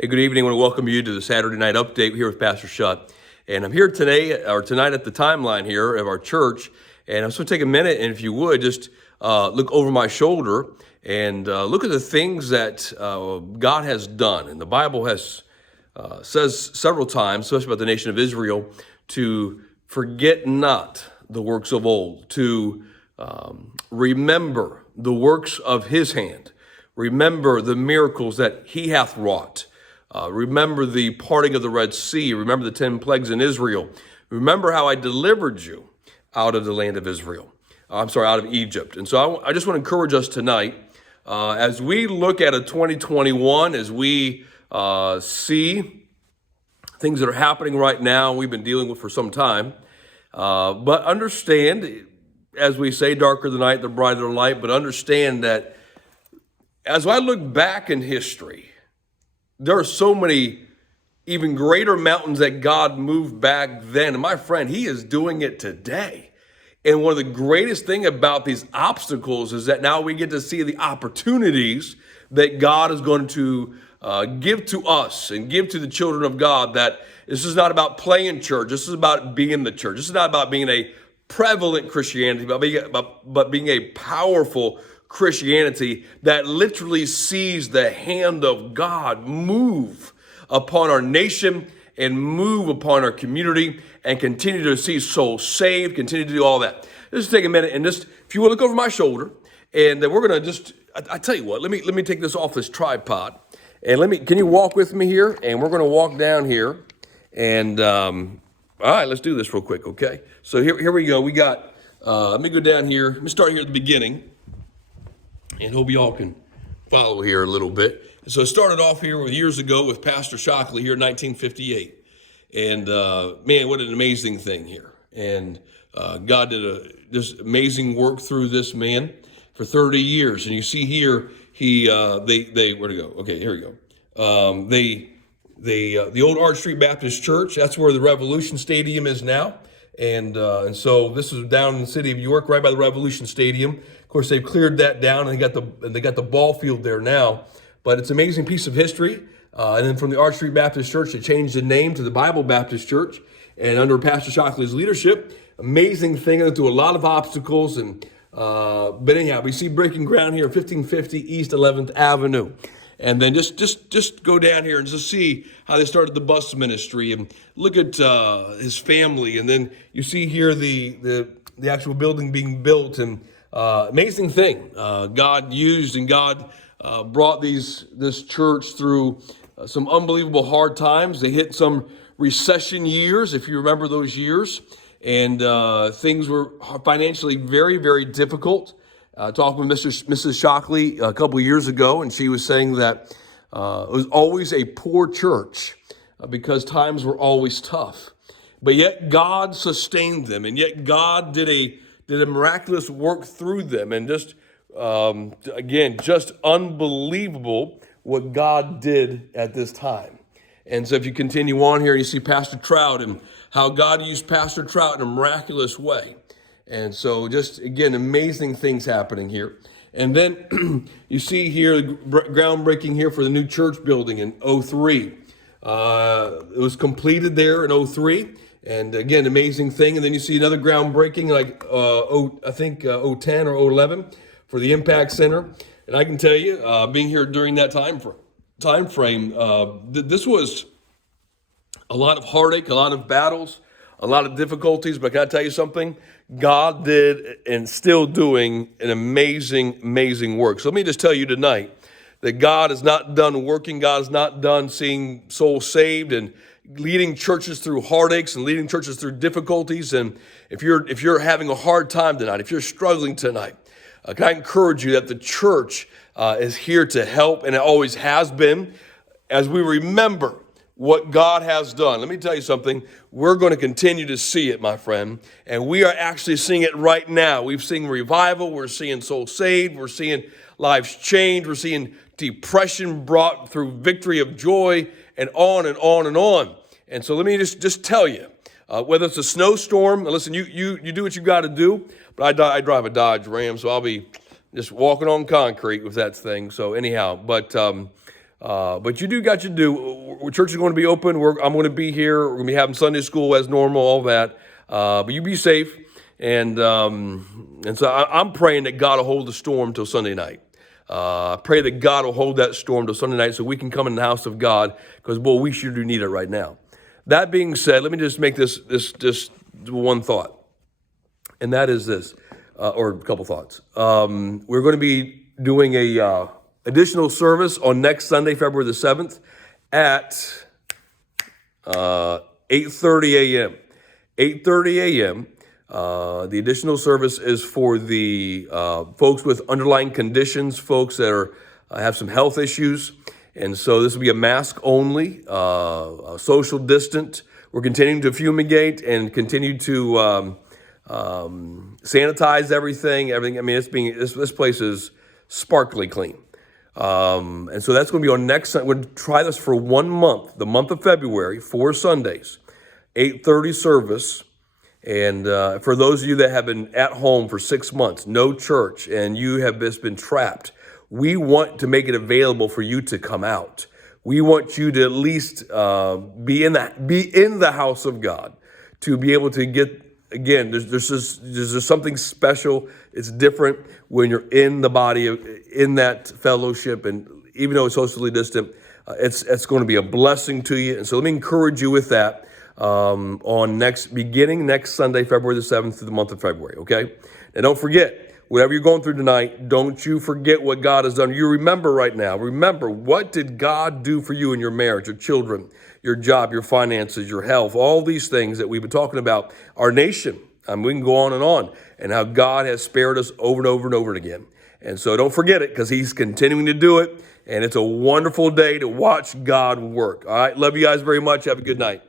Hey, good evening. I want to welcome you to the Saturday night update here with Pastor Shutt. And I'm here today, or tonight at the timeline here of our church. And I'm just going to take a minute, and if you would, just look over my shoulder and look at the things that God has done. And the Bible has says several times, especially about the nation of Israel, to forget not the works of old, to remember the works of his hand, remember the miracles that he hath wrought. Remember the parting of the Red Sea. Remember the 10 plagues in Israel. Remember how I delivered you out of the land of Israel. Out of Egypt. And so I just want to encourage us tonight, as we look at a 2021, as we see things that are happening right now, we've been dealing with for some time. But understand, as we say, darker the night, the brighter the light, but understand that as I look back in history, there are so many even greater mountains that God moved back then. And my friend, he is doing it today. And one of the greatest thing about these obstacles is that now we get to see the opportunities that God is going to give to us and give to the children of God, that this is not about playing church. This is about being the church. This is not about being a prevalent Christianity, but being a powerful Christianity that literally sees the hand of God move upon our nation and move upon our community and continue to see souls saved, continue to do all that. Just take a minute and just, if you will, look over my shoulder, and then we're going to just, I tell you what, let me take this off this tripod, and can you walk with me here? And we're going to walk down here, and all right, let's do this real quick, okay? So here we go. We got, let me go down here. Let me start here at the beginning, and hope you all can follow here a little bit. So it started off here years ago with Pastor Shockley here in 1958. And man, what an amazing thing here. And God did just amazing work through this man for 30 years. And you see here, they where to go? Okay, here we go. The old Arch Street Baptist Church, that's where the Revolution Stadium is now. And so this is down in the city of York, right by the Revolution Stadium. Of course, they've cleared that down, and they got the ball field there now. But it's an amazing piece of history. And then from the Arch Street Baptist Church, they changed the name to the Bible Baptist Church. And under Pastor Shockley's leadership, amazing thing, through a lot of obstacles. And but anyhow, we see breaking ground here, 1550 East 11th Avenue. And then just go down here and just see how they started the bus ministry, and look at his family. And then you see here the actual building being built, and amazing thing. God used, and God brought this church through some unbelievable hard times. They hit some recession years, if you remember those years, and things were financially very, very difficult. Talked with Mrs. Shockley a couple of years ago, and she was saying that it was always a poor church because times were always tough. But yet God sustained them, and yet God did a miraculous work through them. And just, again, just unbelievable what God did at this time. And so if you continue on here, you see Pastor Trout and how God used Pastor Trout in a miraculous way. And so just, again, amazing things happening here. And then you see here, groundbreaking here for the new church building in 2003. It was completed there in 2003. And again, amazing thing. And then you see another groundbreaking, like I think 2010 or 2011 for the Impact Center. And I can tell you, being here during that time frame, this was a lot of heartache, a lot of battles, a lot of difficulties. But can I tell you something? God did and still doing an amazing, amazing work. So let me just tell you tonight that God is not done working. God is not done seeing souls saved and leading churches through heartaches and leading churches through difficulties. And if you're having a hard time tonight, if you're struggling tonight, can I encourage you that the church is here to help, and it always has been, as we remember what God has done. Let me tell you something. We're going to continue to see it, my friend. And we are actually seeing it right now. We've seen revival. We're seeing souls saved. We're seeing lives changed. We're seeing depression brought through victory of joy, and on and on and on. And so let me just tell you, whether it's a snowstorm, listen, you do what you got to do. But I drive a Dodge Ram, so I'll be just walking on concrete with that thing. So anyhow, but But you do got you do. Church is going to be open. I'm going to be here. We're going to be having Sunday school as normal, all that. But you be safe. And so I'm praying that God will hold the storm till Sunday night. I pray that God will hold that storm till Sunday night so we can come in the house of God, because, boy, we sure do need it right now. That being said, let me just make this just one thought, and that is this, or a couple thoughts. We're going to be doing a additional service on next Sunday, February the 7th, at 8:30 a.m. 8:30 a.m. The additional service is for the folks with underlying conditions, folks that have some health issues. And so this will be a mask only, social distant. We're continuing to fumigate and continue to sanitize everything. I mean, this place is sparkly clean. And so that's going to be on next Sunday. We're going to try this for 1 month, the month of February, 4 Sundays, 8:30 service. And for those of you that have been at home for 6 months, no church, and you have just been trapped, we want to make it available for you to come out. We want you to at least be in the house of God, to be able to get, again, there's just something special. It's different when you're in the body, in that fellowship, and even though it's socially distant, it's going to be a blessing to you. And so let me encourage you with that. Beginning next Sunday, February the 7th, through the month of February, okay? And don't forget, whatever you're going through tonight, don't you forget what God has done. You remember right now, what did God do for you in your marriage, your children, your job, your finances, your health, all these things that we've been talking about, our nation. We can go on, and how God has spared us over and over and over again. And so don't forget it, because he's continuing to do it, and it's a wonderful day to watch God work. All right, love you guys very much. Have a good night.